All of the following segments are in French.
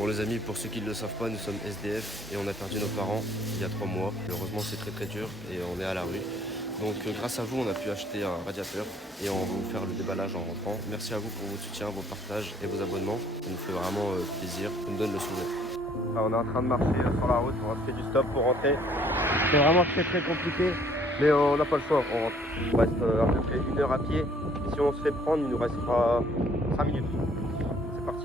Bon les amis, pour ceux qui ne le savent pas, nous sommes SDF et on a perdu nos parents il y a 3 mois. Malheureusement c'est très très dur et on est à la rue. Donc grâce à vous on a pu acheter un radiateur et on va vous faire le déballage en rentrant. Merci à vous pour votre soutien, vos partages et vos abonnements. Ça nous fait vraiment plaisir, ça nous donne le sourire. Ah, on est en train de marcher sur la route, on a fait du stop pour rentrer. C'est vraiment très compliqué, mais on n'a pas le choix, on rentre. Il reste à peu près 1 heure à pied. Si on se fait prendre, il nous restera 5 minutes. C'est parti.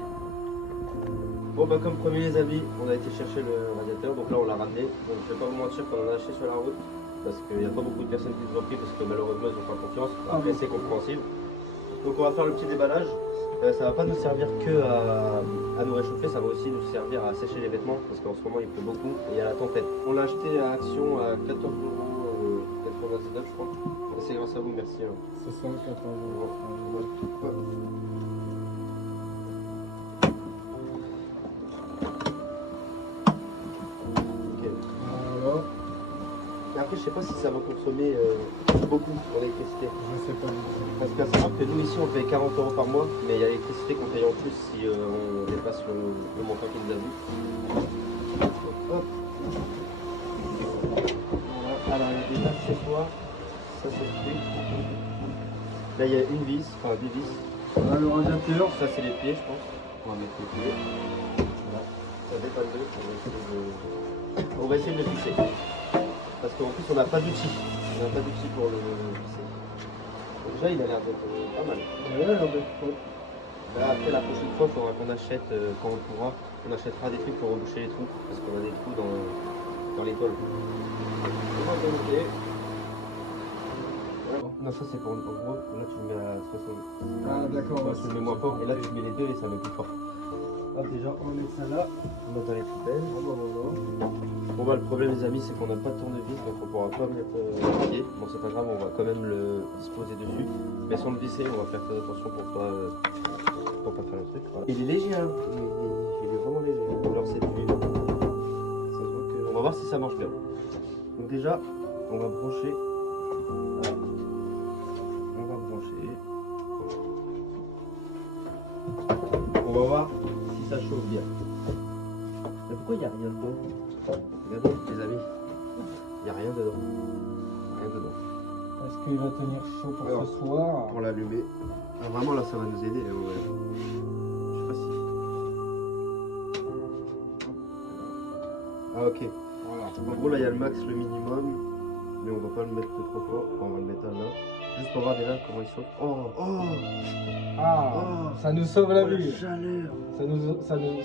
Bon bah comme promis les amis, on a été chercher le radiateur, donc là on l'a ramené. Donc je vais pas vous mentir qu'on en a acheté sur la route, parce qu'il n'y a pas beaucoup de personnes qui nous ont pris, parce que malheureusement ils n'ont pas confiance. Après c'est compréhensible. Donc on va faire le petit déballage. Ça va pas nous servir que à nous réchauffer, ça va aussi nous servir à sécher les vêtements, parce qu'en ce moment il pleut beaucoup et il y a la tempête. On l'a acheté à Action à 14,99 € je crois. Et c'est grâce à vous, merci. C'est ça, 14 €. Et après, je sais pas si ça va consommer beaucoup en électricité. Je sais pas. Parce qu'à savoir que nous ici on paye 40 € par mois, mais il y a l'électricité qu'on paye en plus si on dépasse le montant qu'il nous a vu. Hop. Voilà. Alors déjà c'est quoi? Ça c'est le truc. Là il y a une vis, enfin 2 vis. Voilà le radiateur. Ça c'est les pieds je pense. On va mettre les pieds. Voilà. Ça dépasse deux. On va essayer de le visser. Parce qu'en plus on n'a pas d'outils. On n'a pas d'outils pour le visser. Donc déjà il a l'air d'être pas mal. Il a l'air d'être cool. Là, après la prochaine fois il faudra qu'on achète, quand on pourra, on achètera des trucs pour reboucher les trous. Parce qu'on a des trous dans les tôles. Non ça c'est pour en gros, là tu le mets à 60. Ah d'accord. Là, tu le mets moins fort et là tu mets les deux et ça met plus fort. Hop déjà On met ça là. on va dans les poubelles. Bon bah le problème les amis c'est qu'on n'a pas de tournevis donc on pourra pas mettre le pied. Bon c'est pas grave, on va quand même le disposer dessus. Mais sans le visser on va faire très attention pour pas faire le truc. Voilà. Il est léger hein, il est vraiment léger. Alors c'est du... ça se voit que... On va voir si ça marche bien. Donc déjà on va brancher. Voilà. On va brancher. On va voir si ça chauffe bien. Mais pourquoi il n'y a rien dedans? Regardez les amis, il n'y a rien dedans. Rien dedans. Est-ce qu'il va tenir chaud pour Alors, ce soir? Pour l'allumer. Ah, vraiment là ça va nous aider. Ouais. Je sais pas si. Ah ok. Voilà. En gros là il y a le max, le minimum. Mais on va pas le mettre trop fort. Enfin, on va le mettre là. Juste pour voir déjà comment il chauffe. Oh. Ah, ça nous sauve la Oh, la vue. chaleur. Ça nous